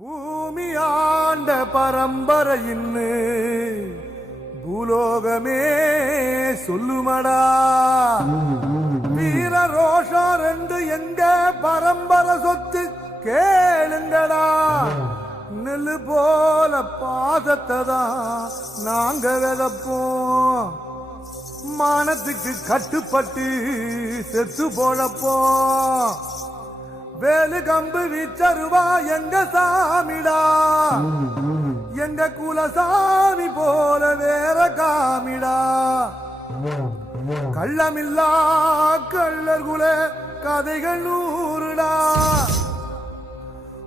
பூமி ஆண்ட பரம்பரையின்னு பூலோகமே சொல்லுமடா. வீர ரோஷம் ரெண்டு எங்க பரம்பரை சொத்து கேளுங்கடா. நெல்லு போல பாசத்தை தான் நாங்க விதப்போம். மானத்துக்கு கட்டுப்பட்டு செத்து போழப்போம். வேலு கம்பு வீச்சருவா எங்க சாமிடா. எங்க குலசாமி போல வேற காமிடா. கள்ளமில்லா கள்ளர் குல கதைகள் நூறுடா.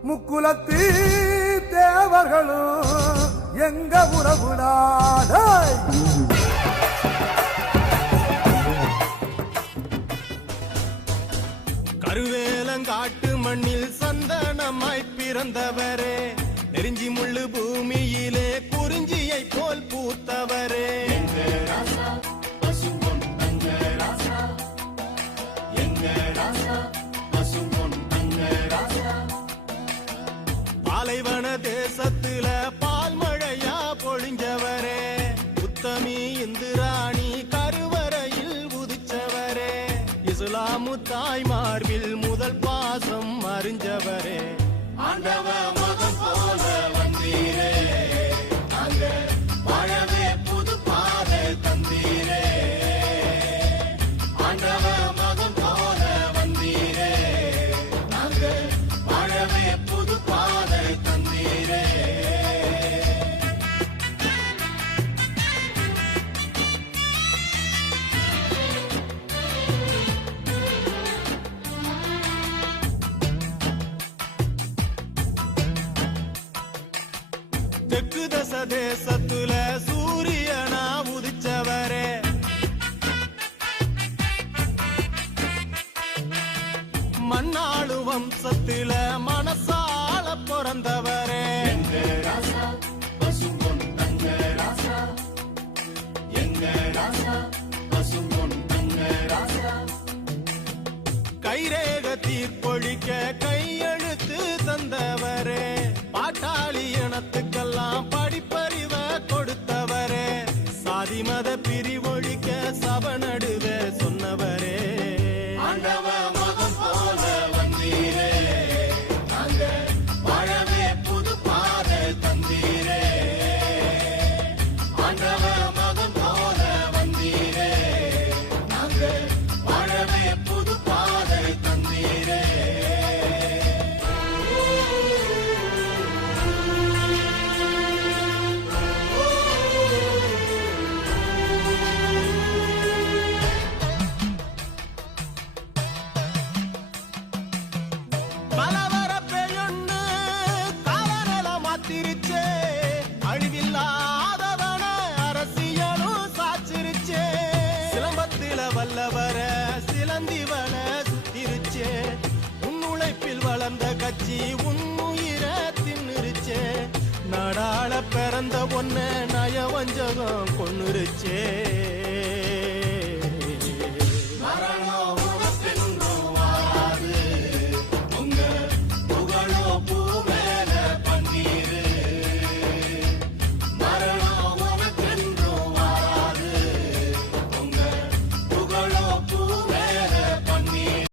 முக்குலத்தி தேவர்களும் எங்க உறவுடா. கருவேலங்காட்டு மண்ணில் சந்தனமாய் பிறந்தவரே, நெருஞ்சி முள்ளு பூமியிலே குறிஞ்சியை போல் பூத்தவரே. பாலைவன தேசத்துல பால் மழையா பொழிஞ்சவரே, உத்தமி இந்திராணி கருவறையில் உதிச்சவரே. இஸ்லாமு தாய் மார்பில் முதல் பாசம் அறிஞ்சவரே. ஆண்டவ மகன் போல வந்தீரே, அங்க வாழவே புது பாதை தந்தீரே. ஆண்டவ மகன் போல வந்தீரே, அங்க வாழவே புது பாதை தந்தீரே. தெற்கு தச தேசத்துல சூரியனா உதிச்சவரே, மண்ணாளு வம்சத்துல மனசால பிறந்தவரே. கைரேக தீர்ப்பொழிக்க கையெழுத்து தந்தவரே. பாட்டாளி இனத்துக்கெல்லாம் படிப்பறிவ கொடுத்தவரே. சாதி மத பிரிவொழிக்க சப நடுவ சொன்னவரே. ஆண்டவ மகன் போல வந்தீரே, நாங்க வாழவே புது பாதை தந்தீரே. ஆண்டவ மகன் போல வந்தீரே, நாங்க வாழவே புது பாதை தந்தீரே. கலவர பெண்ணு கலரல மாத்திருச்சே, அழிவில்லாதவன அரசியலும் சாச்சிருச்சே. சிலம்பத்தில வல்லவர சிலந்திவன சுத்திருச்சே. உன்னுழைப்பில் வளர்ந்த கட்சி உன்னுயிர தின்னுருச்சே. நாடாள பிறந்த பொண்ண நயவஞ்சகம் கொன்னுருச்சே.